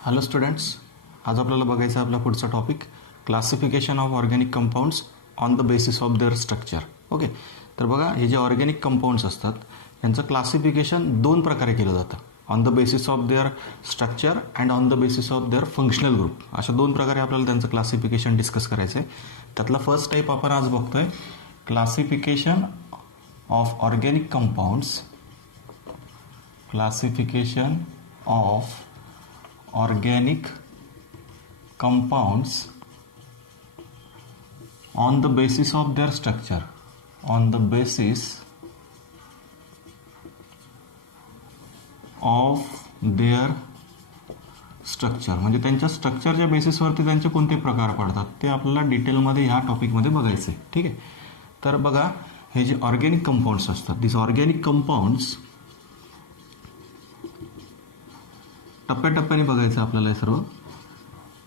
Hello students, आज आपल्याला बघायचं आहे आपला पुढचा topic classification of organic compounds on the basis of their structure. Okay, तर बघा हे जे ऑर्गॅनिक कंपाऊंड्स असतात यांचं क्लासिफिकेशन दोन प्रकारे केलं जातं, on the basis of their structure and on the basis of their functional group. अशा दोन प्रकारे आपल्याला त्यांचं क्लासिफिकेशन डिस्कस करायचं आहे. त्यातला फर्स्ट टाईप आपण आज बघतोय, classification of organic compounds. Classification of organic compounds on the basis of their structure, on the basis of their structure. म्हणजे त्यांच्या स्ट्रक्चरच्या बेसिसवरती त्यांचे कोणते प्रकार पडतात ते आपल्याला डिटेलमध्ये ह्या टॉपिकमध्ये बघायचं आहे. ठीक आहे, तर बघा हे जे ऑर्गॅनिक कंपाऊंड्स असतात, दिस ऑर्गॅनिक कंपाऊंड्स टप्प्याटप्प्याने बघायचं आपल्याला हे सर्व.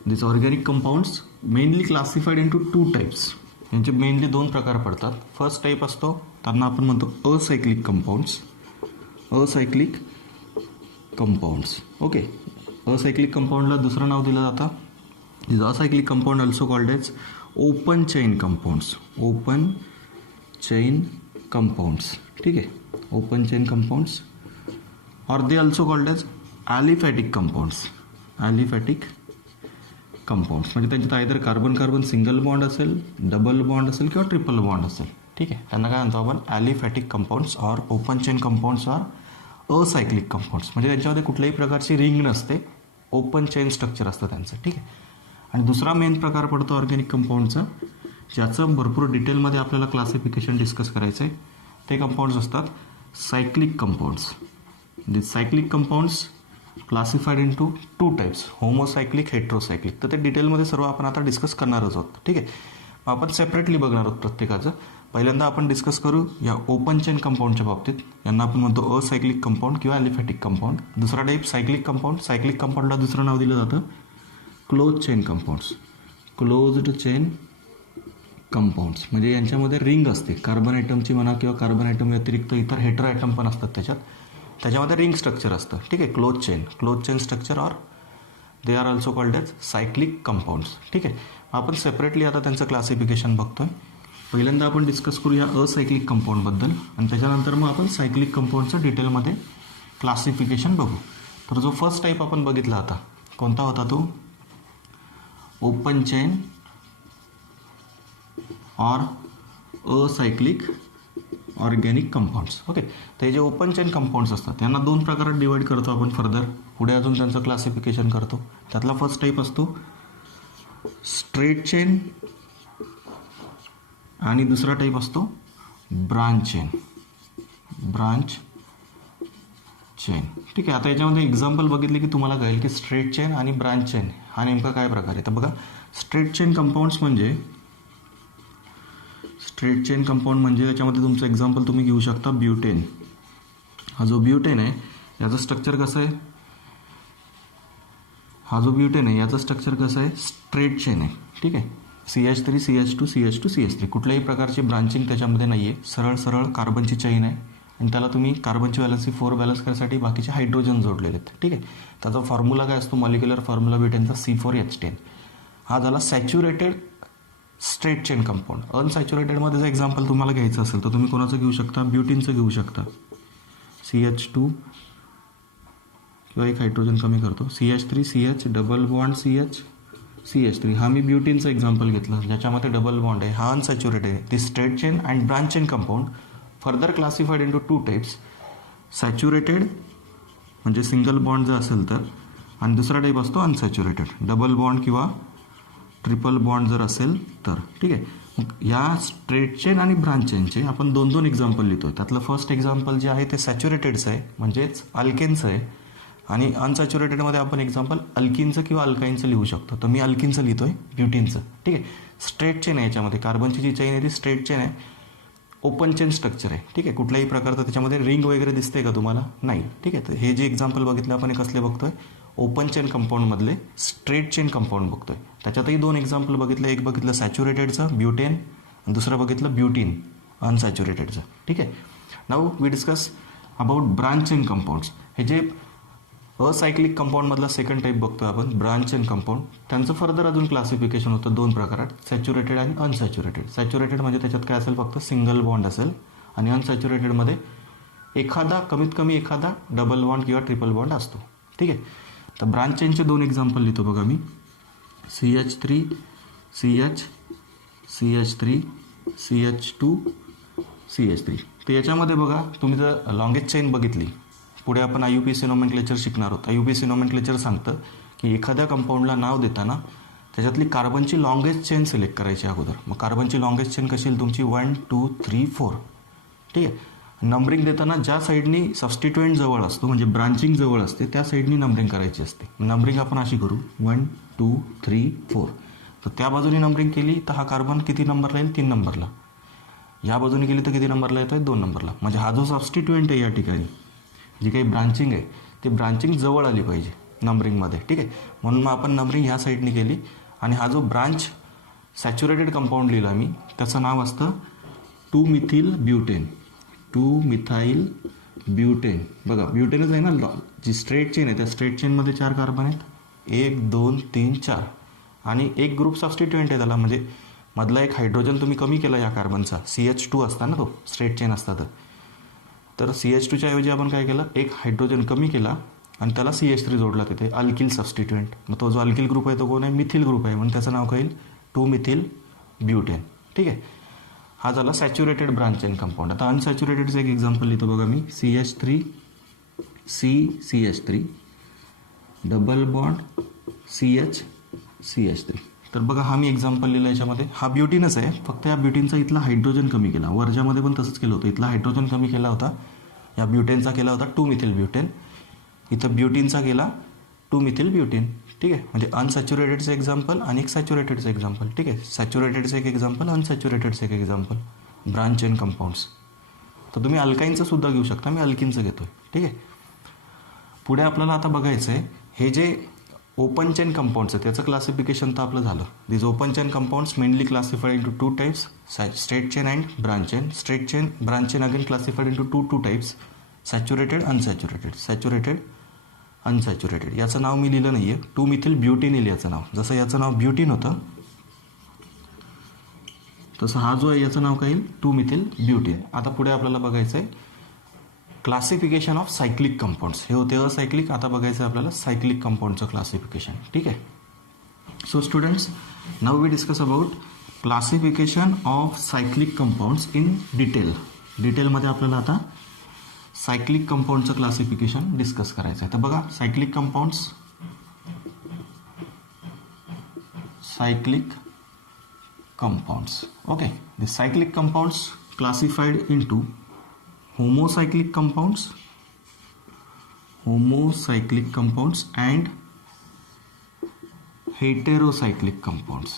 This organic compounds mainly classified into two types. यांचे मेनली दोन प्रकार पडतात. फर्स्ट टाईप असतो त्यांना आपण म्हणतो acyclic compounds. Acyclic compounds. Okay, acyclic कंपाऊंडला दुसरं नाव दिलं जातं. This acyclic compound also called as open chain compounds. Open chain compounds. ठीक आहे, ओपन चेन कंपाऊंड्स और they also called as aliphatic compounds. Aliphatic compounds म्हणजे त्यांच्यात either carbon carbon single bond असेल, डबल बॉन्ड असेल किंवा ट्रिपल बॉन्ड असेल. ठीक आहे, त्यांना काय म्हणतो आपण aliphatic compounds or open chain compounds or acyclic compounds. म्हणजे त्यांच्यामध्ये कुठल्याही प्रकारची रिंग नसते, ओपन चेन स्ट्रक्चर असतं त्यांचं. ठीक आहे, आणि दुसरा मेन प्रकार पडतो ऑर्गॅनिक कंपाऊंडचा, ज्याचं भरपूर डिटेलमध्ये आपल्याला क्लासिफिकेशन डिस्कस करायचं आहे. ते कंपाऊंड्स असतात cyclic compounds. This cyclic compounds classified into two types, homocyclic, heterocyclic. तर ते डिटेलमध्ये सर्व आपण आता डिस्कस करणारच आहोत. ठीक आहे, आपण सेपरेटली बघणार आहोत प्रत्येकाचं. पहिल्यांदा आपण डिस्कस करू या ओपन चेन कंपाऊंडच्या बाबतीत. यांना आपण म्हणतो असायक्लिक कंपाऊंड किंवा ॲलिफॅटिक कंपाऊंड. दुसरा टाईप सायक्लिक कंपाऊंड. सायक्लिक कंपाऊंडला दुसरं नाव दिलं जातं close chain compounds. Closed chain compounds म्हणजे यांच्यामध्ये रिंग असते, कार्बन ॲटमची म्हणा किंवा कार्बन ॲटम व्यतिरिक्त इतर हेटर ॲटम पण असतात त्याच्यामध्ये रिंग स्ट्रक्चर असतं. ठीक आहे, क्लोज चेन स्ट्रक्चर और they are also called as cyclic compounds. ठीक आहे, आपण सेपरेटली आता त्यांचं क्लासिफिकेशन बघतोय. पहिल्यांदा आपण डिस्कस करूया असायक्लिक कंपाऊंडबद्दल आणि त्याच्यानंतर मग आपण सायक्लिक कंपाऊंडचं डिटेलमध्ये क्लासिफिकेशन बघू. तर जो फर्स्ट टाईप आपण बघितला आता कोणता होता तो ओपन चेन और असायक्लिक ऑर्गॅनिक कंपाऊंड्स. ओके, तर हे जे ओपन चेन कंपाऊंड्स असतात यांना दोन प्रकारात डिवाईड करतो आपण फर्दर. पुढे अजून त्यांचं क्लासिफिकेशन करतो. त्यातला फर्स्ट टाईप असतो स्ट्रेट चेन आणि दुसरा टाईप असतो ब्रांच चेन. Branch chain. ठीक आहे, आता याच्यामध्ये एक्झाम्पल बघितले की तुम्हाला कळेल की स्ट्रेट चेन आणि ब्रांच चेन हा नेमका काय प्रकार आहे. तर बघा, स्ट्रेट चेन कंपाऊंड्स म्हणजे त्याच्यामध्ये तुमचं एक्झाम्पल तुम्ही घेऊ शकता ब्युटेन. हा जो ब्युटेन आहे याचं स्ट्रक्चर कसं आहे, याचं स्ट्रक्चर कसं आहे, स्ट्रेट चेन आहे. ठीक आहे, CH3 CH2 CH2 CH3 कुठल्याही प्रकारची ब्रांचिंग त्याच्यामध्ये नाही आहे. सरळ कार्बनची चेन आहे आणि त्याला तुम्ही कार्बनची व्हॅलन्सी 4 बॅलन्स करण्यासाठी बाकीचे हायड्रोजन जोडलेले आहेत. ठीक आहे, त्याचा फॉर्म्युला काय असतो, मॉलिक्युलर फॉर्म्युला ब्युटेनचा C4H10. हा झाला सॅच्युरेटेड स्ट्रेट चेन कंपाऊंड. अनसॅच्युरेटेडमध्ये जर एक्झाम्पल तुम्हाला घ्यायचं असेल तर तुम्ही कोणाचं घेऊ शकता, ब्युटीनचं घेऊ शकता. CH2 किंवा एक हायड्रोजन कमी करतो, CH3 CH double bond CH3. हा मी ब्युटीनचं एक्झाम्पल घेतलं ज्याच्यामध्ये डबल बॉन्ड आहे. हा अनसॅच्युरेटेड आहे. ती straight chain and branch chain compound further classified into two types. Saturated म्हणजे सिंगल बॉन्ड जर असेल तर, आणि दुसरा टाईप असतो अनसॅच्युरेटेड, डबल बॉन्ड किंवा ट्रिपल बॉन्ड जर असेल तर. ठीक आहे, मग या स्ट्रेट चेन आणि ब्रांच चेनचे आपण दोन एक्झाम्पल लिहितो. त्यातलं फर्स्ट एक्झाम्पल जे आहे ते सॅच्युरेटेडचं आहे, म्हणजेच अल्केनचं आहे. आणि अनसॅच्युरेटेडमध्ये आपण एक्झाम्पल अल्किनचं किंवा अल्काईनचं लिहू शकतो. तर मी अल्किनचं लिहितोय, ब्युटीनचं. ठीक आहे, स्ट्रेट चेन आहे याच्यामध्ये. कार्बनची जी चेन आहे ती स्ट्रेट चेन आहे, ओपन चेन स्ट्रक्चर आहे. ठीक आहे, कुठल्याही प्रकारचं त्याच्यामध्ये रिंग वगैरे दिसते का तुम्हाला, नाही. ठीक आहे, तर हे जे एक्झाम्पल बघितलं आपण हे कसले बघतोय, ओपन चेन कंपाऊंडमधले स्ट्रेट चेन कंपाऊंड बघतोय. त्याच्यातही दोन एक्झाम्पल बघितलं, एक बघितलं सॅच्युरेटेडचं ब्युटेन आणि दुसरं बघितलं ब्युटीन अनसॅच्युरेटेडचं. ठीक आहे, now we discuss about branch chain compounds. हे जे असायक्लिक कंपाऊंडमधला सेकंड टाईप बघतो आपण, ब्रांच चेन कंपाऊंड. त्यांचं फर्दर अजून क्लासिफिकेशन होतं दोन प्रकारात, सॅच्युरेटेड आणि अनसॅच्युरेटेड. सॅच्युरेटेड म्हणजे त्याच्यात काय असेल, फक्त सिंगल बॉन्ड असेल, आणि अनसॅच्युरेटेडमध्ये एखादा कमीत कमी एखादा डबल बॉन्ड किंवा ट्रिपल बॉन्ड असतो. ठीक आहे. तर ब्रांच चेनचे दोन एक्झाम्पल लिहितो बघा मी, CH3 CH, CH3 CH2 CH3. तर याच्यामध्ये बघा, तुम्ही जर लॉंगेस्ट चेन बघितली, पुढे आपण IUPAC नोमेनक्लेचर शिकणार आहोत. IUPAC नोमेनक्लेचर सांगतं की एखाद्या कंपाऊंडला नाव देताना त्याच्यातली कार्बनची लॉंगेस्ट चेन सिलेक्ट करायची अगोदर. मग कार्बनची लॉंगेस्ट चेन कशी येईल तुमची, 1 2 3 4. ठीक आहे. नंबरिंग देताना ज्या साईडनी सबस्टिट्युएंट जवळ असतो, म्हणजे ब्रांचिंग जवळ असते, त्या साईडनी नंबरिंग करायची असते. नंबरिंग आपण अशी करू, 1 2 3 4. तर त्या बाजूने नंबरिंग केली तर हा कार्बन किती नंबरला येईल, 3 नंबरला. या बाजूने केली तर किती नंबरला येतो आहे, 2 नंबरला. म्हणजे हा जो सबस्टिट्युएंट आहे या ठिकाणी, जी काही ब्रांचिंग आहे ती ब्रांचिंग जवळ आली पाहिजे नंबरिंगमध्ये. ठीक आहे. म्हणून मग आपण नंबरिंग ह्या साईडने केली, आणि हा जो ब्रांच सॅच्युरेटेड कंपाऊंड लिहिला मी, त्याचं नाव असतं 2-मिथिल ब्युटेन. 2-मिथाइल ब्युटेन. बघा, ब्युटेनच आहे ना, जी स्ट्रेट चेन आहे त्या स्ट्रेट चेनमध्ये 4 कार्बन आहेत, 1 2 3 4, आणि एक ग्रुप सबस्टिट्युएंट आहे त्याला, म्हणजे मधला एक हायड्रोजन तुम्ही कमी केला या कार्बनचा, CH2 असता ना, तो स्ट्रेट चेन असता. तर CH2च्या ऐवजी आपण काय केलं, एक हायड्रोजन कमी केला आणि त्याला CH3 जोडला तिथे, अल्किल सबस्टिट्युएंट. मग तो जो अल्किल ग्रुप आहे तो कोण आहे, मिथिल ग्रुप आहे, म्हणून त्याचं नाव काय येईल, 2-मिथिल ब्युटेन. ठीक आहे. हा झाला सॅच्युरेटेड ब्रांच चेन कंपाऊंड. आता अनसॅच्युरेटेडचं एक एक्झाम्पल लिहितो बघा मी, CH3 CH3 double bond CH. तर बघा, हा मी एक्झाम्पल लिहिला याच्यामध्ये, हा ब्युटीनच आहे, फक्त या ब्युटीनचा इथला हायड्रोजन कमी केला. वर्जामध्ये पण तसंच केलं होतं, इथला हायड्रोजन कमी केला होता, या ब्युटेनचा केला होता 2-मिथिल ब्युटेन, इथं ब्युटीनचा केला 2-मिथिल ब्युटीन. ठीक आहे. म्हणजे अनसॅच्युरेटेडचं एक्झाम्पल आणि एक सॅच्युरेटेडचं एक्झाम्पल. ठीक आहे. सॅच्युरेटेडचं एक एक्झाम्पल, अनसॅच्युरेटेडचं एक एक्झाम्पल, ब्रांच चेन कंपाऊंड्स. तर तुम्ही अल्काईनचं सुद्धा घेऊ शकता, मी अल्किनचं घेतोय. ठीक आहे. पुढे आपल्याला आता बघायचं आहे, हे जे ओपन चेन कंपाऊंड्स आहे त्याचं क्लासिफिकेशन तर आपलं झालं. This open chain compounds mainly classified into 2 types, straight chain and branch chain. Straight chain, branch chain again classified into 2 types, saturated unsaturated. Saturated unsaturated. याचं नाव मी लिहिलं नाही आहे, 2-मिथिल ब्युटीन येईल याचं नाव. जसं याचं नाव ब्युटीन होतं तसं हा जो आहे याचं नाव काय येईल, 2-मिथिल ब्युटीन. आता पुढे आपल्याला बघायचं आहे क्लासिफिकेशन ऑफ सायक्लिक कंपाऊंड्स. हे होते असायक्लिक, आता बघायचं आहे आपल्याला सायक्लिक कंपाऊंडचं क्लासिफिकेशन. ठीक आहे. So students, now we discuss about classification of cyclic compounds in detail. डिटेलमध्ये आपल्याला आता सायक्लिक कंपाऊंडचं क्लासिफिकेशन डिस्कस करायचं आहे. तर बघा, cyclic compounds, okay. The cyclic compounds classified into homocyclic compounds and heterocyclic compounds.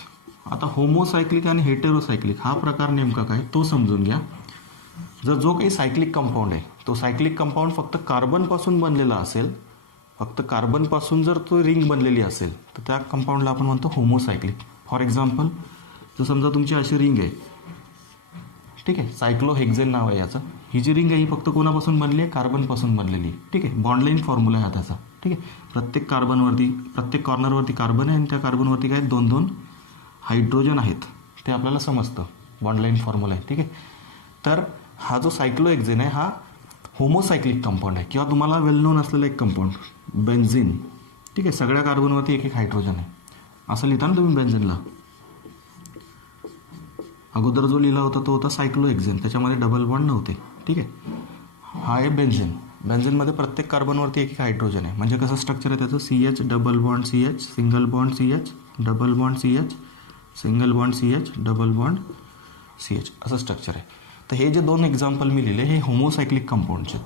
आता होमोसायक्लिक आणि हेटेरोसायक्लिक हा प्रकार नेमका काय तो समजून घ्या. जर जो काही सायक्लिक कंपाऊंड आहे तो सायक्लिक कंपाऊंड फक्त कार्बनपासून बनलेला असेल, फक्त कार्बनपासून जर तो रिंग बनलेली असेल तर त्या कंपाऊंडला आपण म्हणतो होमोसायक्लिक. फॉर एक्झाम्पल, जर समजा तुमची अशी रिंग आहे, ठीक आहे, सायक्लोहेक्झेन नाव आहे याचं. ही जी रिंग आहे ही फक्त कोणापासून बनली आहे, कार्बनपासून बनलेली आहे. ठीक आहे. बॉन्डलाईन फॉर्म्युला आहे त्याचा. ठीक आहे. प्रत्येक कार्बनवरती, प्रत्येक कॉर्नरवरती कार्बन आहे आणि त्या कार्बनवरती काय 2-2 हायड्रोजन आहेत, ते आपल्याला समजतं, बॉन्डलाईन फॉर्म्युला आहे. ठीक आहे. तर हा जो सायक्लोहेक्झेन आहे हा होमोसायक्लिक कंपाऊंड आहे, किंवा तुम्हाला वेल नोन असलेला एक कंपाऊंड बेन्झिन. ठीक आहे. सगळ्या कार्बनवरती एक हायड्रोजन आहे, असं लिहिता ना तुम्ही बेन्झिनला. अगोदर जो लिहिला होता तो होता सायक्लोहेक्झेन, त्याच्यामध्ये डबल बॉन्ड नव्हते. ठीक आहे. हा आहे बेन्झिन. बेन्झिनमध्ये प्रत्येक कार्बनवरती एक हायड्रोजन आहे. म्हणजे कसं स्ट्रक्चर आहे त्याचं, CH double bond CH, single bond CH, double bond CH, single bond CH, double bond CH, असं स्ट्रक्चर आहे. तर हे जे 2 एक्झाम्पल मी लिहिले हे होमोसायक्लिक कंपाऊंड्स आहेत.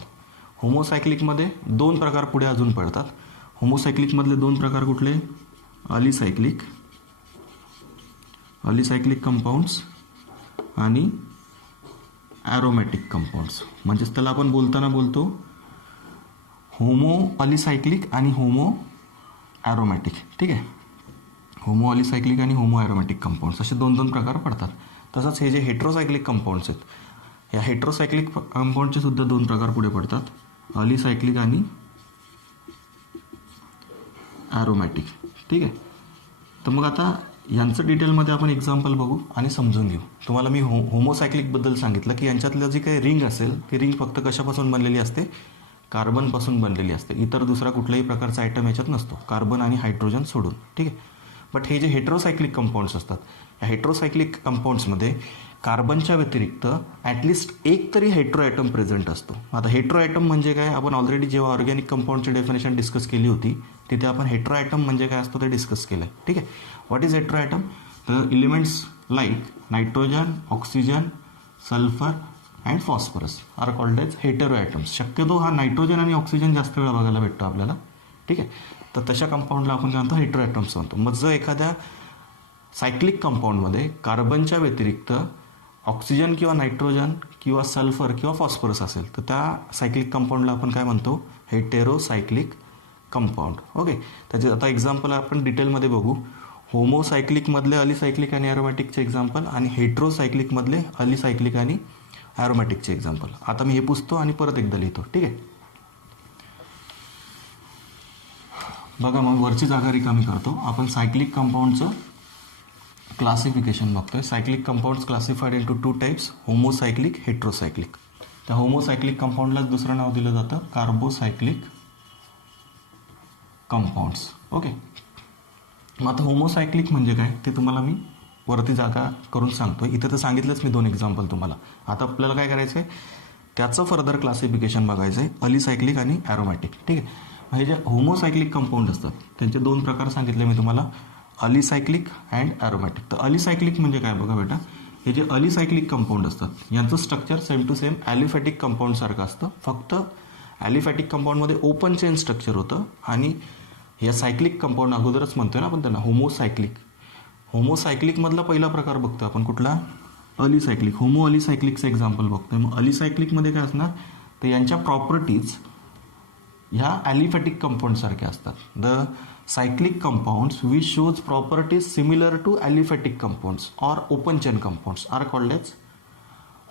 होमोसायक्लिकमध्ये 2 प्रकार पुढे अजून पडतात. होमोसायक्लिकमधले 2 प्रकार कुठले, अलिसायक्लिक कंपाऊंड्स आणि ॲरोमॅटिक कंपाऊंड्स. म्हणजेच त्याला आपण बोलताना बोलतो होमो अलिसायक्लिक आणि होमो ॲरोमॅटिक. ठीक आहे. होमो अलिसायक्लिक आणि होमो ॲरोमॅटिक कंपाऊंड्स असे 2 प्रकार पडतात. तसंच हे जे हेट्रोसायक्लिक कंपाऊंड्स आहेत, या हेट्रोसायक्लिक कंपाऊंडचे सुद्धा 2 प्रकार पुढे पडतात, अलिसायक्लिक आणि ॲरोमॅटिक. ठीक आहे. तर मग आता यांचं डिटेलमध्ये आपण एक्झाम्पल बघू आणि समजून घेऊ. तुम्हाला मी होमोसायक्लिकबद्दल सांगितलं की यांच्यातलं जी काही रिंग असेल ती रिंग फक्त कशापासून बनलेली असते, कार्बनपासून बनलेली असते. इतर दुसरा कुठल्याही प्रकारचा आयटम याच्यात नसतो, कार्बन आणि हायड्रोजन सोडून. ठीक आहे. बट हे जे हेट्रोसायक्लिक कंपाऊंड्स असतात, या हेट्रोसायक्लिक कंपाऊंड्समध्ये कार्बनच्या व्यतिरिक्त ॲटलिस्ट एक तरी हेट्रो ॲटम प्रेझेंट असतो. आता हेट्रो ॲटम म्हणजे काय, आपण ऑलरेडी जेव्हा ऑर्गॅनिक कंपाऊंडची डेफिनेशन डिस्कस केली होती तिथे आपण हेट्रो ॲटम म्हणजे काय असतो ते डिस्कस केलं आहे. ठीक आहे. What is hetero atom? तर elements like nitrogen, oxygen, sulphur and phosphorus are called as hetero atoms. शक्यतो हा नायट्रोजन आणि ऑक्सिजन जास्त वेळा बघायला भेटतो आपल्याला. ठीक आहे. तर तशा कंपाऊंडला आपण काय म्हणतो, हेटेरो ॲटम्स म्हणतो. मग जर एखाद्या सायक्लिक कंपाऊंडमध्ये कार्बनच्या व्यतिरिक्त ऑक्सिजन किंवा नायट्रोजन किंवा सल्फर किंवा फॉस्फरस असेल तर त्या सायक्लिक कंपाऊंडला आपण काय म्हणतो, हेटेरोसायक्लिक कंपाऊंड. ओके. त्याचे आता एक्झाम्पल आपण डिटेलमध्ये बघू. होमोसायक्लिकमधले अलिसायक्लिक आणि ॲरोमॅटिकचे एक्झाम्पल आणि हेट्रोसायक्लिकमधले अलिसायक्लिक आणि ॲरोमॅटिकचे एक्झाम्पल. आता मी हे पुसतो आणि परत एकदा लिहितो. ठीक आहे. बघा, मग वरची जागा रिकामी करतो. आपण सायक्लिक कंपाऊंडचं क्लासिफिकेशन बघतोय. Cyclic compounds classified into 2 types, homocyclic, heterocyclic. त्या होमोसायक्लिक कंपाऊंडलाच दुसरं नाव दिलं जातं, कार्बोसायक्लिक कंपाऊंड्स. ओके. मग आता होमोसायक्लिक म्हणजे काय ते तुम्हाला मी वरती जागा करून सांगतो. इथं तर सांगितलंच मी 2 एक्झाम्पल तुम्हाला. आता आपल्याला काय करायचं आहे, त्याचं फर्दर क्लासिफिकेशन बघायचं आहे, अलिसायक्लिक आणि ॲरोमॅटिक. ठीक आहे. हे जे होमोसायक्लिक कंपाऊंड असतात त्यांचे 2 प्रकार सांगितले मी तुम्हाला, अलिसायक्लिक अँड ॲरोमॅटिक. तर अलिसायक्लिक म्हणजे काय बघा बेटा, हे जे अलिसायक्लिक कंपाऊंड असतात यांचं structure same to same aliphatic कंपाऊंडसारखं असतं. फक्त ॲलिफॅटिक कंपाऊंडमध्ये ओपन चेन स्ट्रक्चर होतं आणि या सायक्लिक कंपाऊंड अगोदरच म्हणतोय ना आपण त्यांना होमोसायक्लिक. होमोसायक्लिकमधला पहिला प्रकार बघतोय आपण कुठला, अलिसायक्लिक. होमो अलिसायक्लिकचं एक्झाम्पल बघतोय. मग अलिसायक्लिकमध्ये काय असणार, तर यांच्या प्रॉपर्टीज ह्या ॲलिफॅटिक कंपाऊंडसारख्या असतात. The cyclic compounds which shows properties similar to aliphatic compounds or open chain compounds are called as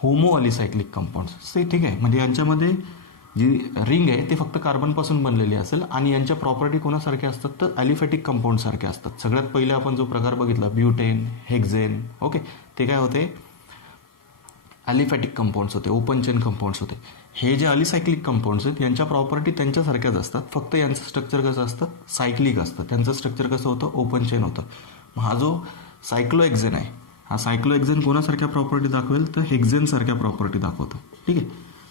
homo alicyclic compounds. ठीक आहे. म्हणजे यांच्यामध्ये जी रिंग आहे ते फक्त कार्बनपासून बनलेली असेल आणि यांच्या प्रॉपर्टी कोणासारख्या असतात, तर ॲलिफॅटिक कंपाऊंडसारख्या असतात. सगळ्यात पहिले आपण जो प्रकार बघितला ब्युटेन, हेक्झेन, ओके, ते काय होते, ॲलिफॅटिक कंपाऊंड्स होते, ओपन चेन कंपाऊंड्स होते. हे जे अलिसायक्लिक कंपाऊंड्स आहेत यांच्या प्रॉपर्टी त्यांच्यासारख्याच असतात, फक्त यांचं स्ट्रक्चर कसं असतं, सायक्लिक असतं. त्यांचं स्ट्रक्चर कसं होतं, ओपन चेन होतं. मग हा जो सायक्लोहेक्झेन आहे, हा सायक्लोहेक्झेन कोणासारख्या प्रॉपर्टी दाखवेल, तर हेक्झेनसारख्या प्रॉपर्टी दाखवतो. ठीक आहे.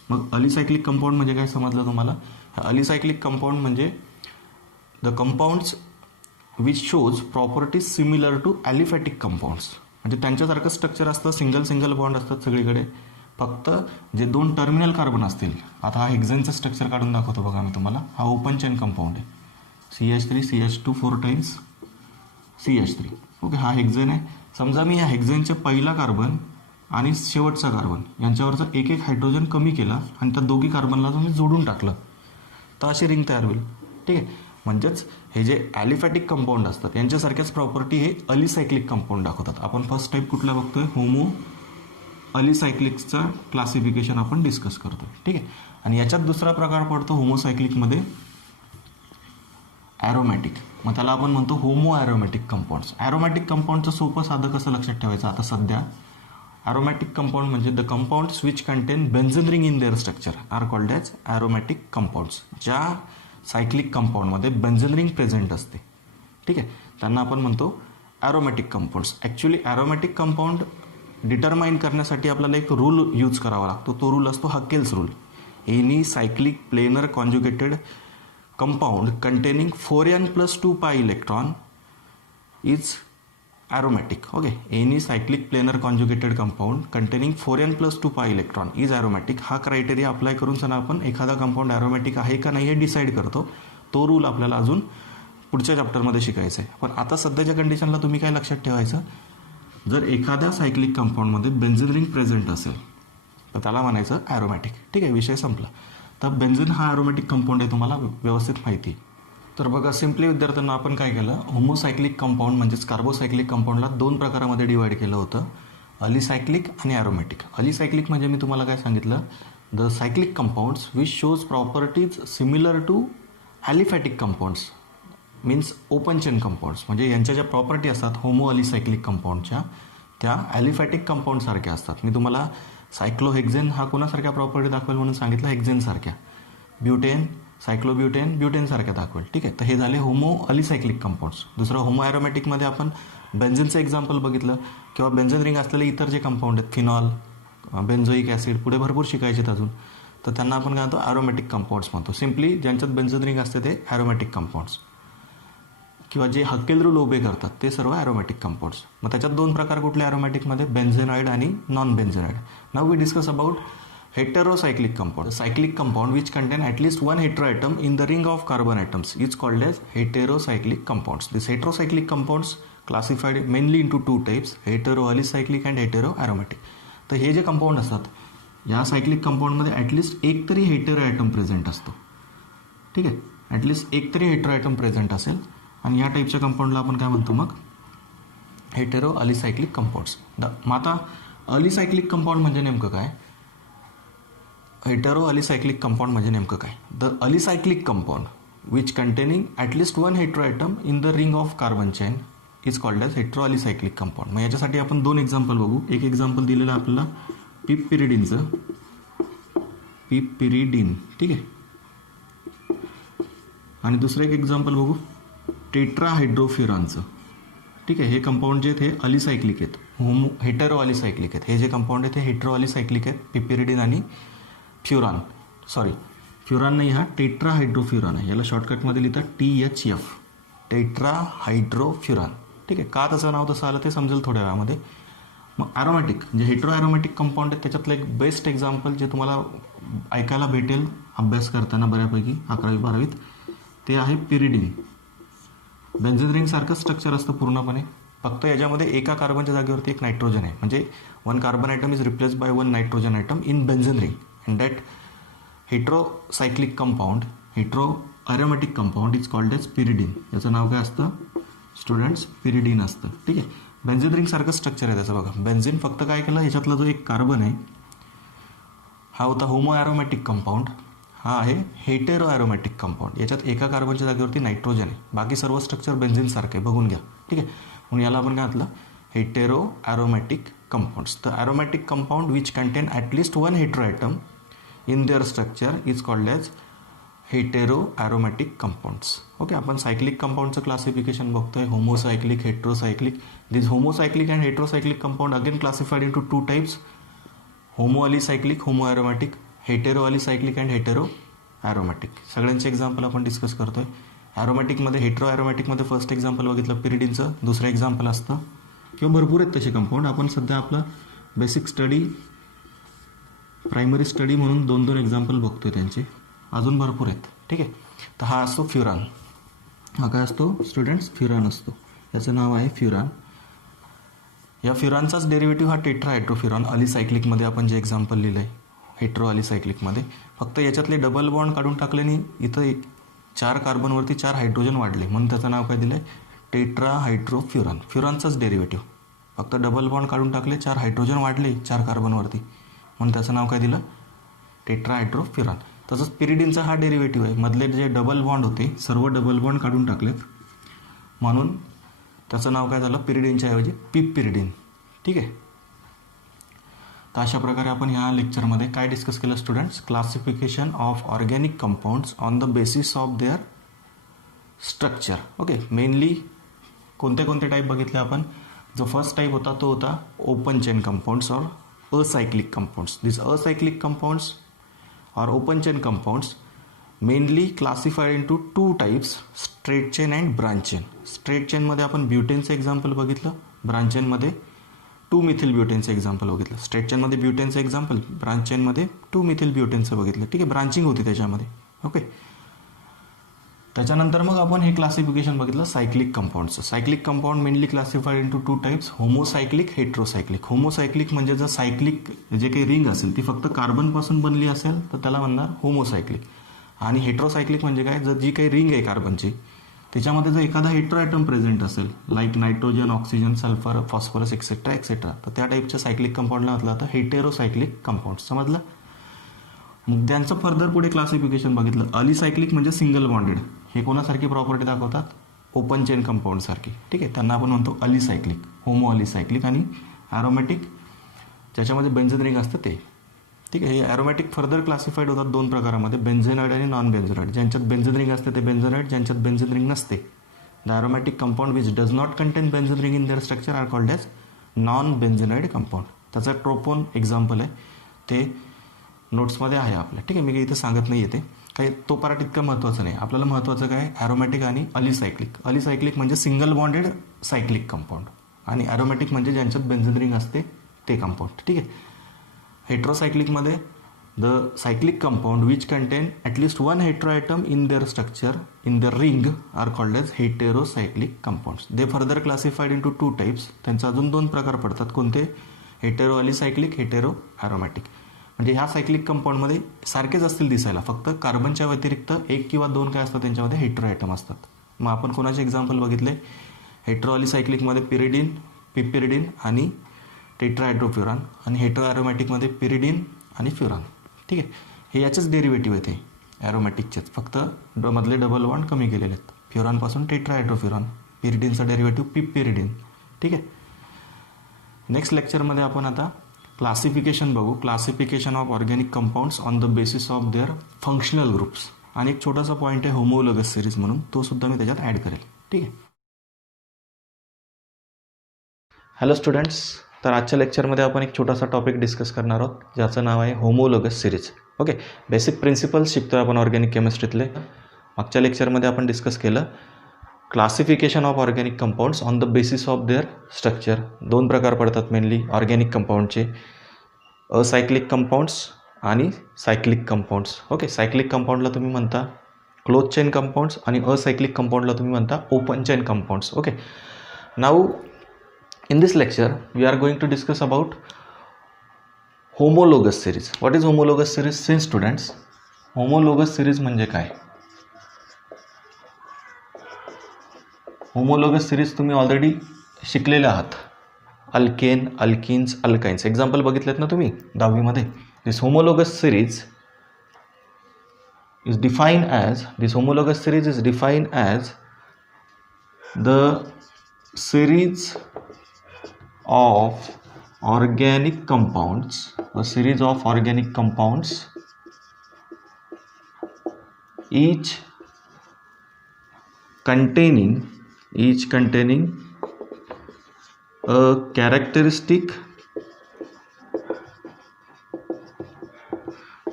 मग अलिसायक्लिक कंपाऊंड म्हणजे काय समजलं तुम्हाला. अलिसायक्लिक कंपाऊंड म्हणजे the compounds which shows properties similar to aliphatic compounds. म्हणजे त्यांच्यासारखं स्ट्रक्चर असतं, सिंगल बॉन्ड असतात सगळीकडे. फक्त जे 2 टर्मिनल कार्बन असतील, आता हा हेक्झेनचं स्ट्रक्चर काढून दाखवतो बघा मी तुम्हाला. हा ओपन चेन कंपाऊंड आहे, CH3 CH2 4 times CH3. Okay. हा हेक्झेन आहे. समजा मी या हेक्झेनचे पहिला कार्बन आणि शेवटचा कार्बन यांच्यावरचा एक हायड्रोजन कमी केला आणि त्या दोघी कार्बनला तुम्ही जोडून टाकलं तर अशी रिंग तयार होईल. ठीक आहे. म्हणजेच हे जे ॲलिफॅटिक कंपाऊंड असतात यांच्यासारख्याच प्रॉपर्टी हे अलिसायक्लिक कंपाऊंड दाखवतात. आपण फर्स्ट टाईप कुठला बघतोय, होमो अलिसायक्लिकचं क्लासिफिकेशन आपण डिस्कस करतोय. ठीक आहे. आणि याच्यात दुसरा प्रकार पडतो होमोसायक्लिकमध्ये ॲरोमॅटिक. मग त्याला आपण म्हणतो होमो ॲरोमॅटिक कंपाऊंड्स. ॲरोमॅटिक कंपाऊंडचं सोपं साधं कसं लक्षात ठेवायचं आता सध्या, ॲरोमॅटिक कंपाऊंड म्हणजे the compounds which contain benzene ring in their structure are called as aromatic compounds. ज्या सायक्लिक कंपाऊंडमध्ये बेन्झीन रिंग प्रेझेंट असते, ठीक आहे, त्यांना आपण म्हणतो aromatic compounds. Actually aromatic compound determine करण्यासाठी आपल्याला एक रूल यूज करावा लागतो. तो रूल असतो Huckel's rule. Any cyclic planar conjugated compound containing 4n+2 pi electron is aromatic. Okay. Any cyclic planar conjugated compound containing 4n+2 pi electron is aromatic. हा criteria apply करून सण आपण एखादा कंपाऊंड ॲरोमॅटिक आहे का नाही हे डिसाईड करतो. तो रूल आपल्याला अजून पुढच्या चॅप्टरमध्ये शिकायचं आहे. पण आता सध्याच्या कंडिशनला तुम्ही काय लक्षात ठेवायचं, जर एखाद्या सायक्लिक कंपाऊंडमध्ये बेन्झीन रिंग प्रेझेंट असेल तर त्याला म्हणायचं ॲरोमॅटिक. ठीक आहे. विषय संपला. तर बेन्झीन हा ॲरोमॅटिक कंपाऊंड आहे, तुम्हाला व्यवस्थित माहिती आहे. तर बघा, सिम्पली विद्यार्थ्यांना आपण काय केलं, होमोसायक्लिक कंपाऊंड म्हणजेच कार्बोसायक्लिक कंपाऊंडला 2 प्रकारामध्ये डिवाइड केलं होतं, अलिसायक्लिक आणि ॲरोमॅटिक. अलिसायक्लिक म्हणजे मी तुम्हाला काय सांगितलं, the cyclic compounds which shows properties similar to aliphatic compounds means open chain compounds, म्हणजे यांच्या ज्या प्रॉपर्टी असतात होमो अलिसायक्लिक कंपाऊंडच्या त्या ॲलिफॅटिक कंपाऊंडसारख्या असतात. मी तुम्हाला सायक्लोहेक्झेन हा कोणासारख्या प्रॉपर्टी दाखवेल म्हणून सांगितलं, हेक्झेनसारख्या. ब्युटेन, सायक्लोब्युटेन, ब्युटेनसारख्या दाखवेल. ठीक आहे, तर हे झाले होमो अलिसायक्लिक कंपाऊंड्स. दुसरं होमो ॲरोमॅटिकमध्ये आपण बेन्झिनचं एक्झाम्पल बघितलं, किंवा बेन्झिन रिंग असलेले इतर जे कंपाऊंड आहेत, फिनॉल, बेन्झोइक ॲसिड, पुढे भरपूर शिकायचे आहेत अजून, तर त्यांना आपण काय म्हणतो, ॲरोमॅटिक कंपाऊंड्स म्हणतो. सिम्पली ज्यांच्यात बेन्झिन रिंग असते ते ॲरोमॅटिक कंपाऊंड्स, किंवा जे हक्केल रूल उभे करतात ते सर्व ॲरोमॅटिक कंपाऊंड्स. मग त्याच्यात दोन प्रकार कुठले ॲरोमॅटिकमध्ये, बेन्झेनॉइड आणि non benzenoid. Now we discuss about heterocyclic compound. The cyclic compound which contain at least one heteroatom in the ring of carbon atoms is called as heterocyclic compounds. These heterocyclic compounds classified mainly into two types, heteroalicyclic and heteroaromatic. तर हे जे compound असतात या cyclic कंपाऊंडमध्ये at least एक तरी हेटेरोॲटम present असतो. ठीक आहे, ॲटलिस्ट एक तरी हेटेरोॲटम प्रेझेंट असेल, आणि या टाईपच्या कंपाऊंडला आपण काय म्हणतो मग, हेटेरो अलिसायक्लिक कंपाऊंड्स. मग आता अलिसायक्लिक कंपाऊंड म्हणजे नेमकं काय, हेटेरो अलिसायक्लिक कंपाऊंड म्हणजे नेमकं काय. The alicyclic compound which containing at least one heteroatom in the ring of carbon chain is called as hetero alicyclic compound. मग याच्यासाठी आपण दोन एक्झाम्पल बघू. एक एक्झाम्पल दिलेलं आहे आपल्याला पिपिरिडिनचं, पिपिरिडिन. ठीक आहे, आणि दुसरं एक एक्झाम्पल बघू टेट्राहायड्रोफ्युरॉनचं. ठीक आहे, हे कंपाऊंड जे आहेत हे अलिसायक्लिक आहेत, हेटेरो अलिसायक्लिक आहेत. हे जे कंपाऊंड आहेत हे हेटेरो अलिसायक्लिक आहेत, पिपिरिडिन आणि फ्युरॉन. सॉरी, फ्युरॉन नाही, हा टेट्राहायड्रोफ्युरॉन आहे. याला शॉर्टकटमध्ये लिहितात THF, टेट्राहायड्रोफ्युरॉन. ठीक आहे, का त्याचं नाव तसं आलं ते समजेल थोड्या वेळामध्ये. मग ॲरोमॅटिक जे हेटेरो ॲरोमॅटिक कंपाऊंड आहेत त्याच्यातलं एक बेस्ट एक्झाम्पल जे तुम्हाला ऐकायला भेटेल अभ्यास करताना बऱ्यापैकी 11वी 12वीत, ते आहे पिरिडिन. बेन्झिन रिंगसारखं स्ट्रक्चर असतं पूर्णपणे, फक्त याच्यामध्ये एका कार्बनच्या जागेवरती एक नायट्रोजन आहे, म्हणजे one carbon atom is replace by one nitrogen atom in benzene ring. And that heterocyclic compound, hetero aromatic compound is called as pyridine. याचं नाव काय असतं स्टुडंट्स, पिरिडिन असतं. ठीक आहे, बेन्झिन रिंगसारखं स्ट्रक्चर आहे त्याचं. बघा, बेन्झिन फक्त काय केलं, ह्याच्यातला जो एक कार्बन आहे हा होता होमो ॲरोमॅटिक कंपाऊंड, हा आहे हेटेरो ॲरोमॅटिक कंपाऊंड. याच्यात एका कार्बनच्या जागेवरती नायट्रोजन आहे, बाकी सर्व स्ट्रक्चर बेन्झिनसारखं आहे, बघून घ्या. ठीक आहे, म्हणून याला आपण काय म्हटलं, हेटेरो ॲरोमॅटिक कंपाऊंड्स. तर aromatic compound which contain at least one heteroatom in their structure is called as hetero aromatic compounds. Okay, आपण सायक्लिक कंपाऊंडचं क्लासिफिकेशन बघतोय, homocyclic, heterocyclic. This homocyclic and heterocyclic compound again classified into two types, homo alicyclic, homo aromatic, hetero alicyclic and hetero aromatic. सगळ्यांचे example आपण discuss करतोय. ॲरोमॅटिकमध्ये, hetero ॲरोमॅटिकमध्ये first example बघितलं पिरिडिनचं, दुसरं एक्झाम्पल असतं, किंवा भरपूर आहेत तसे कंपाऊंड. आपण सध्या आपलं बेसिक स्टडी, प्रायमरी स्टडी म्हणून 2-2 एक्झाम्पल बघतोय त्यांचे, अजून भरपूर आहेत. ठीक आहे, तर हा असतो फ्युरॉन. हा काय असतो स्टुडंट्स, फ्युरॉन असतो. याचं नाव आहे फ्युरॉन. या फ्युरॉनचाच डेरिव्हेटिव्ह हा टेट्राहायड्रोफ्युरॉन. अलिसायक्लिकमध्ये आपण जे एक्झाम्पल लिहिलं आहे हेटेरो अलिसायक्लिकमध्ये, फक्त याच्यातले डबल बॉन्ड काढून टाकल्याने इथं 4 कार्बनवरती 4 हायड्रोजन वाढले, म्हणून त्याचं नाव काय दिलं आहे, टेट्राहायड्रोफ्युरॉन. फ्युरॉनचाच डेरिव्हेटिव्ह, फक्त डबल बॉन्ड काढून टाकले, 4 हायड्रोजन वाढले 4 कार्बनवरती, म्हणून त्याचं नाव काय दिलं, टेट्राहायड्रोफ्युरॉन. तसंच पिरिडिनचा हा डेरिव्हेटिव्ह आहे, मधले जे डबल बॉन्ड होते सर्व डबल बॉन्ड काढून टाकलेत, म्हणून त्याचं नाव काय झालं पिरिडिनच्या ऐवजी पिपिरिडिन. ठीक आहे, तर अशा प्रकारे आपण ह्या लेक्चरमध्ये काय डिस्कस केलं students, classification of organic compounds on the basis of their structure. Okay, mainly कोणते कोणते टाईप बघितले आपण. जो फर्स्ट टाईप होता तो होता ओपन चेन कंपाऊंड्स और acyclic compounds. This acyclic compounds और open chain compounds mainly classified into 2 types, straight chain and branch chain. Straight चेनमध्ये आपण ब्युटेनचं एक्झाम्पल बघितलं, ब्रांच चेनमध्ये 2 मिथिल ब्युटेनचं एक्झाम्पल बघितलं. स्ट्रेट चेनमध्ये ब्युटेनचं एक्झाम्पल, ब्रांच चेनमध्ये 2 मिथिल ब्युटेनचं बघितलं. ठीक आहे, ब्रांचिंग होती त्याच्यामध्ये. ओके, त्याच्यानंतर मग आपण हे क्लासिफिकेशन बघितलं सायक्लिक कंपाऊंडचं. Cyclic compound mainly classified into 2 types, homocyclic, heterocyclic. Homocyclic म्हणजे जर सायक्लिक जे काही रिंग असेल ती फक्त कार्बनपासून बनली असेल तर त्याला म्हणणार होमोसायक्लिक. आणि हेटेरोसायक्लिक म्हणजे काय, जर जी काही रिंग आहे कार्बनची त्याच्यामध्ये जर एखादा हेटेरोॲटम प्रेझेंट असेल, like nitrogen, oxygen, sulphur, phosphorus etcetera etcetera, तर त्या टाईपच्या सायक्लिक कंपाऊंडला म्हटलं जातं हेटेरोसायक्लिक कंपाऊंड. समजलं. मग त्यांचं फर्दर पुढे क्लासिफिकेशन बघितलं. अलिसायक्लिक म्हणजे सिंगल बॉन्डेड, हे कोणासारखी प्रॉपर्टी दाखवतात, ओपन चेन कंपाऊंडसारखे, ठीक आहे. त्यांना आपण म्हणतो अलिसायक्लिक, होमो अलिसायक्लिक. आणि ॲरोमॅटिक ज्याच्यामध्ये बेन्झेन रिंग असतं ते, ठीक आहे. हे ॲरोमॅटिक फर्दर क्लासिफाईड होतात दोन प्रकारामध्ये, बेन्झेनॉइड आणि नॉन बेन्झेनॉइड. ज्यांच्यात बेन्झेन रिंग असते ते बेन्झेनॉइड, ज्यांच्यात बेन्झेन रिंग नसते the aromatic compound which does not contain benzene ring in their structure are called as non benzenoid compound. त्याचा ट्रोपोन एक्झाम्पल आहे, ते नोट्समध्ये आहे आपल्या, ठीक आहे. मी काही इथं सांगत नाही येते काही, तो पार्ट इतका महत्त्वाचा नाही. आपल्याला महत्त्वाचं काय, ॲरोमॅटिक आणि अलिसायक्लिक. अलिसायक्लिक म्हणजे सिंगल बॉन्डेड सायक्लिक कंपाऊंड, आणि ॲरोमॅटिक म्हणजे ज्यांच्यात बेन्झेन रिंग असते ते कंपाऊंड, ठीक आहे. हेट्रोसायक्लिकमध्ये the cyclic compound which contain at least one hetero atom in their structure in the ring are called as heterocyclic compounds. They further classified into 2 types. त्यांचा अजून 2 प्रकार पडतात. कोणते, हेटेरो अलिसायक्लिक, हेटेरो ॲरोमॅटिक. म्हणजे ह्या सायक्लिक कंपाऊंडमध्ये सारखेच असतील दिसायला, फक्त कार्बनच्या व्यतिरिक्त 1 किंवा 2 काय असतात त्यांच्यामध्ये हेट्रो आयटम असतात. मग आपण कोणाचे एक्झाम्पल बघितले, हेट्रो अलिसायक्लिकमध्ये पिरिडिन, पिपिरिडिन आणि टेट्राहायड्रोफ्युरान, आणि हेट्रो ॲरोमॅटिकमध्ये पिरिडिन आणि फ्युरान, ठीक आहे. हे याचेच डेरिव्हेटिव्ह आहेत, हे ॲरोमॅटिकचेच, फक्त मधले डबल बॉन्ड कमी केलेले आहेत. फ्युरानपासून टेट्राहायड्रोफ्युरान, पिरिडिनचा डेरिव्हेटिव्ह पिपिरिडिन, ठीक आहे. नेक्स्ट लेक्चरमध्ये आपण आता क्लासिफिकेशन बघू, classification of organic compounds on the basis of their functional groups. आणि एक छोटासा पॉईंट आहे होमोलोगस सिरीज म्हणून, तो सुद्धा मी त्याच्यात ॲड करेल, ठीक आहे. हॅलो स्टुडंट्स, तर आजच्या लेक्चरमध्ये आपण एक छोटासा टॉपिक डिस्कस करणार आहोत, ज्याचं नाव आहे homologous series. Okay, basic principles शिकतो आपण ऑर्गॅनिक केमिस्ट्रीतले. मागच्या लेक्चरमध्ये आपण डिस्कस केलं classification of organic compounds on the basis of their structure. 2 प्रकार पडतात मेनली ऑर्गॅनिक कंपाऊंडचे, असायक्लिक कंपाऊंड्स आणि सायक्लिक कंपाऊंड्स. ओके, सायक्लिक कंपाऊंडला तुम्ही म्हणता क्लोज चेन कंपाऊंड्स, आणि असायक्लिक कंपाऊंडला तुम्ही म्हणता open chain compounds. Okay, now in this lecture we are going to discuss about homologous series. What is homologous series? Since students, homologous series म्हणजे काय? homologous series तुम्ही already शिकलेले आहात. अल्केन, अल्किन्स, अल्काइन्स एक्झाम्पल बघितलेत ना तुम्ही 10वी मध्ये. This homologous series is defined as the series of organic compounds, a series of organic compounds each containing a characteristic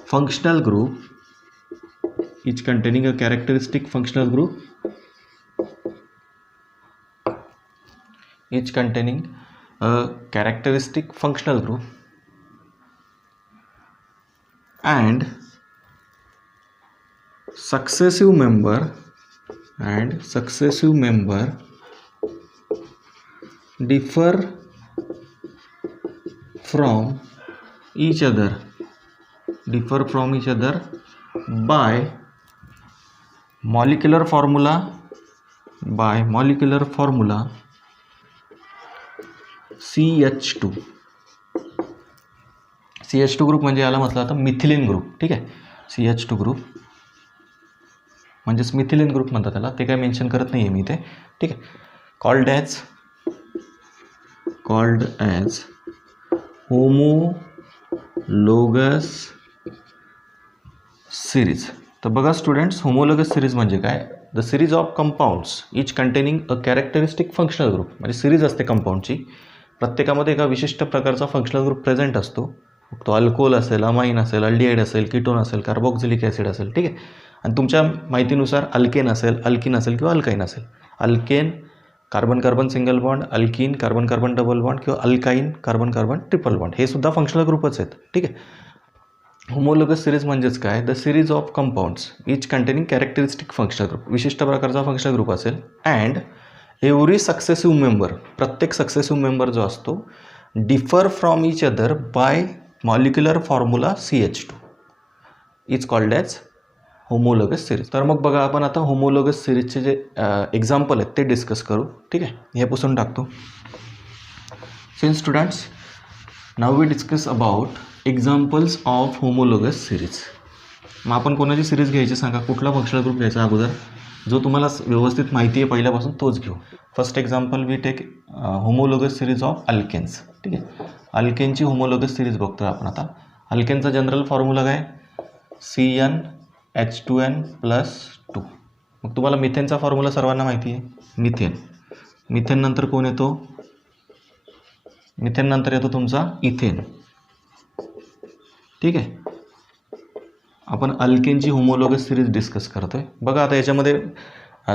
functional group, each containing a characteristic functional group, each containing a characteristic functional group, and successive member differ from each other by molecular formula CH2. CH2 group म्हणजे याला म्हटलं आता methylene group, ठीक आहे. CH2 group म्हणजेच methylene group म्हणतात त्याला, ते काय मेन्शन करत नाही आहे मी इथे, ठीक आहे. Called as homologous series. तर बघा स्टुडंट्स, होमोलोगस सिरीज म्हणजे काय, the series of compounds each containing a characteristic functional group. म्हणजे सिरीज असते कंपाऊंडची, प्रत्येकामध्ये एका विशिष्ट प्रकारचा फंक्शनल ग्रुप प्रेझेंट असतो. तो अल्कोहोल असेल, अमाइन असेल, अल्डिहाइड असेल, कीटोन असेल, कार्बोक्सिलिक ॲसिड असेल, ठीक आहे. आणि तुमच्या माहितीनुसार अल्केन असेल, अल्किन असेल किंवा अल्काइन असेल. Alkane carbon carbon single bond, alkene carbon carbon double bond, किंवा alkyne carbon carbon triple bond, हे सुद्धा फंक्शनल ग्रुपच आहेत, ठीक आहे. होमोलोगस सिरीज म्हणजेच काय, the series of compounds each containing characteristic functional group, विशिष्ट प्रकारचा फंक्शनल ग्रुप असेल. अँड एव्हरी सक्सेसिव्ह मेंबर, प्रत्येक सक्सेसिव्ह मेंबर जो असतो, differ from each other by molecular formula CH2 is called as homologous series. तर मग बघा, आपण आता होमोलोगस सिरीजचे जे एक्झाम्पल आहेत ते डिस्कस करू, ठीक आहे. हे पुसून टाकतो. Since students, now we discuss about examples of homologous series. मग आपण कोणाची सिरीज घ्यायची सांगा, कुठला फंक्शनल ग्रुप घ्यायचा अगोदर, जो तुम्हाला व्यवस्थित माहिती आहे पहिल्यापासून तोच घेऊ. First example we take homologous series of alkanes. ठीक आहे, अल्केनची होमोलोगस सिरीज बघतोय आपण आता. अल्केनचा जनरल फॉर्म्युला काय, CnH2n+2. मग तुम्हाला मिथेनचा फॉर्म्युला सर्वांना माहिती आहे, मिथेन नंतर कोण येतो, मिथेन नंतर येतो तुमचा इथेन. ठीक आहे, आपण अल्केनची होमोलोगस सिरीज डिस्कस करतोय. बघा आता याच्यामध्ये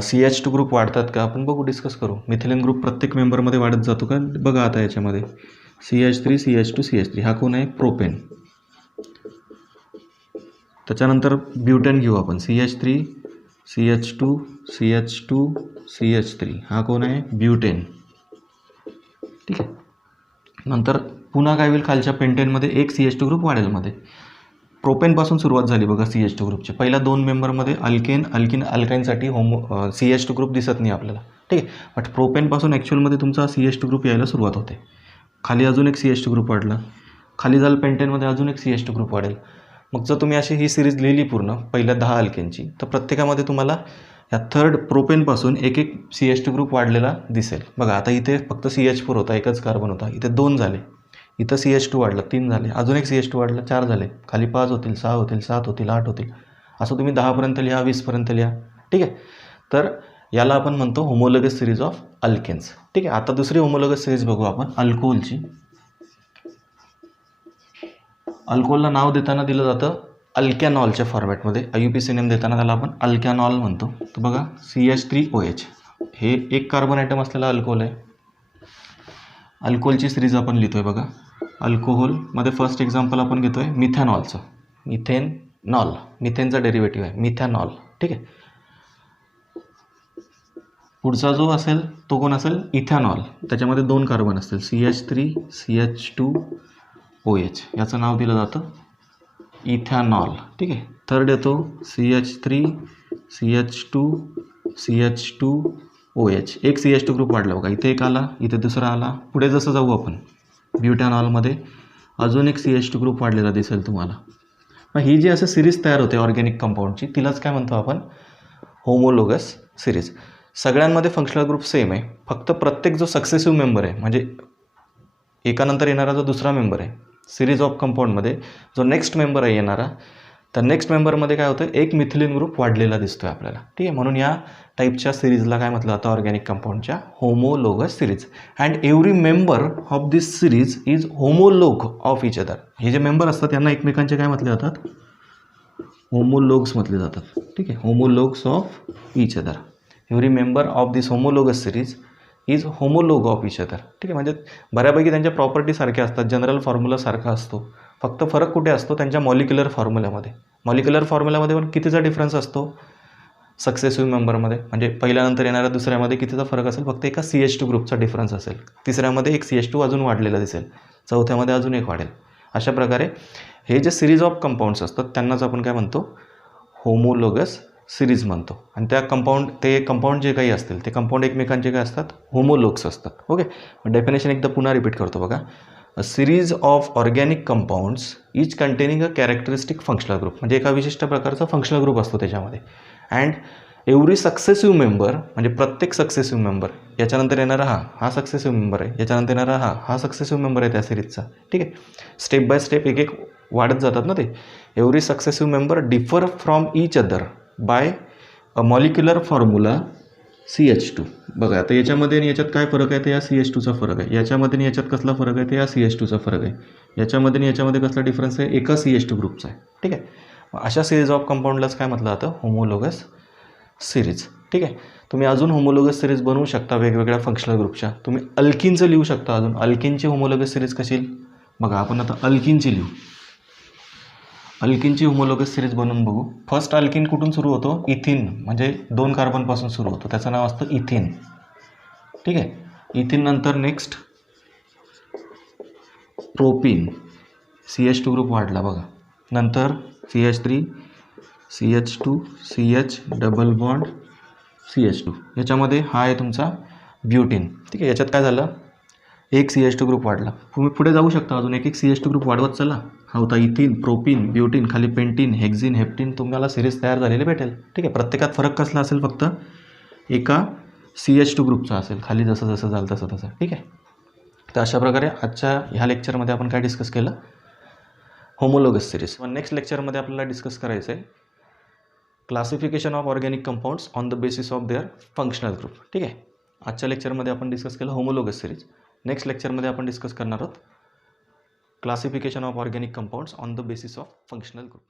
CH2 ग्रुप वाढतात का, आपण बघू, डिस्कस करू. मिथिलीन ग्रुप प्रत्येक मेंबरमध्ये वाढत जातो का, बघा आता याच्यामध्ये CH3 CH2 CH3 हा कोण आहे, प्रोपेन. त्याच्यानंतर ब्युटेन घेऊ आपण, CH3 CH2 CH2 CH3 हा कोण आहे, ब्युटेन. ठीक आहे, नंतर पुन्हा काय होईल, खालच्या पेंटेनमध्ये एक CH2 ग्रुप वाढेल मध्ये. प्रोपेनपासून सुरुवात झाली बघा CH2 ग्रुपची. पहिल्या 2 मेंबरमध्ये अल्किन अल्काईनसाठी CH2 ग्रुप दिसत नाही आपल्याला. ठीक आहे, बट प्रोपेनपासून ॲक्च्युअलमध्ये तुमचा CH2 ग्रुप यायला सुरुवात होते. खाली अजून एक CH2 ग्रुप वाढला, खाली जाल पेंटेनमध्ये अजून एक CH2 ग्रुप वाढेल. मग जर तुम्ही अशी ही सिरीज लिहिली पूर्ण पहिल्या 10 अल्केनची, तर प्रत्येकामध्ये तुम्हाला या थर्ड प्रोपेनपासून एक CH2 ग्रुप वाढलेला दिसेल. बघा आता इथे फक्त CH4 होता, एकच कार्बन होता, इथे 2 झाले. इथं CH2 वाढलं, 3 झाले, अजून एक CH2 वाढलं, 4 झाले, खाली 5 होतील, 6 होतील, 7 होतील, 8 होतील, असं तुम्ही 10पर्यंत लिहा, 20पर्यंत लिहा. ठीक आहे, तर याला आपण म्हणतो होमोलोगस सिरीज ऑफ अल्केन्स. ठीक आहे, आता दुसरी होमोलोगस सिरीज बघू आपण अल्कोहोलची. अल्कोहोलला नाव देताना दिलं जातं अल्कॅनॉलच्या फॉर्मॅटमध्ये. IUPAC नेम देताना त्याला आपण अल्कॅनॉल म्हणतो. तर बघा CH3OH हे एक कार्बन आयटम असलेला अल्कोहोल आहे. अल्कोहोलची सिरीज आपण लिहितोय बघा. अल्कोहोलमध्ये फर्स्ट एक्झाम्पल आपण घेतोय मिथॅनॉलचं, मिथेनॉल, मिथेनचा डेरिव्हेटिव्ह आहे मिथॅनॉल. ठीक आहे, पुढचा जो असेल तो कोण असेल, इथॅनॉल. त्याच्यामध्ये 2 कार्बन असतील, CH3 CH2OH, याचं नाव दिलं जातं इथॅनॉल. ठीक आहे, थर्ड येतो CH3 CH2 CH2OH, एक CH2 ग्रुप वाढला बघा, इथे एक आला, इथे दुसरा आला. पुढे जसं जाऊ आपण ब्युटॅनॉलमध्ये अजून एक CH2 ग्रुप वाढलेला दिसेल तुम्हाला. मग ही जी असं सिरीज तयार होते ऑर्गॅनिक कंपाऊंडची, तिलाच काय म्हणतो आपण, होमोलोगस सिरीज. सगळ्यांमध्ये फंक्शनल ग्रुप सेम आहे, फक्त प्रत्येक जो सक्सेसिव्ह मेंबर आहे, म्हणजे एकानंतर येणारा जो दुसरा मेंबर आहे सिरीज ऑफ कंपाऊंडमध्ये, जो नेक्स्ट मेंबर आहे येणारा, तर नेक्स्ट मेंबरमध्ये काय होतं, एक मिथिलीन ग्रुप वाढलेला दिसतो आहे आपल्याला. ठीक आहे, म्हणून या टाईपच्या सिरीजला काय म्हटलं जातं, ऑर्गॅनिक कंपाऊंडच्या homologous series. And every member of this series is homologue of each other. हे जे मेंबर असतात यांना एकमेकांचे काय म्हटले जातात, होमोलोग्स म्हटले जातात. ठीक आहे, homologues of each other. Every member of this homologous series is homologue of each other. ठीक आहे, म्हणजे बऱ्यापैकी त्यांच्या प्रॉपर्टी सारख्या असतात, जनरल फॉर्म्युला सारखा असतो. फक्त फरक कुठे असतो, त्यांच्या मॉलिक्युलर फॉर्म्युल्यामध्ये. मॉलिक्युलर फॉर्म्युल्यामध्ये पण कितीचा डिफरन्स असतो सक्सेसिव्ह मेंबरमध्ये, म्हणजे पहिल्यानंतर येणाऱ्या दुसऱ्यामध्ये कितीचा फरक असेल, फक्त एका CH2 ग्रुपचा डिफरन्स असेल. तिसऱ्यामध्ये एक CH2 अजून वाढलेला दिसेल, चौथ्यामध्ये अजून एक वाढेल. अशा प्रकारे हे जे सिरीज ऑफ कंपाऊंड्स असतात त्यांनाच आपण काय म्हणतो, होमोलोगस सिरीज म्हणतो. आणि त्या कंपाऊंड जे काही असतील ते कंपाऊंड एकमेकांचे काय असतात, होमोलोग्स असतात. ओके, डेफिनेशन एकदा पुन्हा रिपीट करतो बघा. अ series of organic compounds each containing a characteristic functional group, म्हणजे एका विशिष्ट प्रकारचा फंक्शनल ग्रुप असतो त्याच्यामध्ये. अँड एव्हरी सक्सेसिव्ह मेंबर, म्हणजे प्रत्येक सक्सेसिव्ह मेंबर, याच्यानंतर येणारा हा सक्सेसिव्ह मेंबर आहे, याच्यानंतर येणारा हा सक्सेसिव्ह मेंबर आहे त्या सिरीजचा. ठीक आहे, स्टेप बाय स्टेप एक एक वाढत जातात ना ते. Every successive member differ from each other by a molecular formula CH2. बघा आता याच्यामध्ये आणि याच्यात काय फरक आहे, तर या CH2चा फरक आहे. याच्यामध्ये आणि याच्यात कसला फरक आहे, तर या CH2चा फरक आहे. याच्यामध्ये आणि याच्यामध्ये कसला डिफरन्स आहे, एका CH2 ग्रुपचा आहे. ठीक आहे, अशा सिरीज ऑफ कंपाऊंडलाच काय म्हटलं जातं, होमोलोगस सिरीज. ठीक आहे, तुम्ही अजून होमोलोगस सिरीज बनवू शकता वेगवेगळ्या फंक्शनल ग्रुपच्या. तुम्ही अल्किनचं लिहू शकता अजून. अल्किनची होमोलोगस सिरीज कशी, बघा आपण आता अल्किनची लिहू. अल्किनची होमोलोगस सिरीज बनवून बघू. फर्स्ट अल्किन कुठून सुरू होतो, इथिन, म्हणजे 2 कार्बनपासून सुरू होतो, त्याचं नाव असतं इथिन. ठीक आहे, इथिन नंतर नेक्स्ट प्रोपिन, CH2 ग्रुप वाढला बघा. नंतर CH3 CH2 CH double bond CH2, याच्यामध्ये हा आहे तुमचा ब्युटीन. ठीक आहे, याच्यात काय झालं, एक CH2 ग्रुप वाढला. तुम्ही पुढे जाऊ शकता अजून एक CH2 ग्रुप वाढवत चला. हा होता इथिन, प्रोपिन, ब्युटीन, खाली पेंटीन, हेक्झिन, हेप्टीन तुम्हाला सिरीज तयार झालेली भेटेल. ठीक आहे. प्रत्येकात फरक कसला असेल, फक्त एका CH2 ग्रुपचा असेल, खाली जसं जसं झालं तसं तसं. ठीक आहे. तर अशा प्रकारे आजच्या ह्या लेक्चरमध्ये आपण काय डिस्कस केलं, होमोलोगस सिरीज. नेक्स्ट लेक्चरमध्ये आपल्याला डिस्कस करायचं आहे classification of organic compounds on the basis of their functional group. ठीक आहे. आजच्या लेक्चरमध्ये आपण डिस्कस केलं होमोलोगस सिरीज. नेक्स्ट लेक्चरमध्ये आपण डिस्कस करणार आहोत classification of organic compounds on the basis of functional group.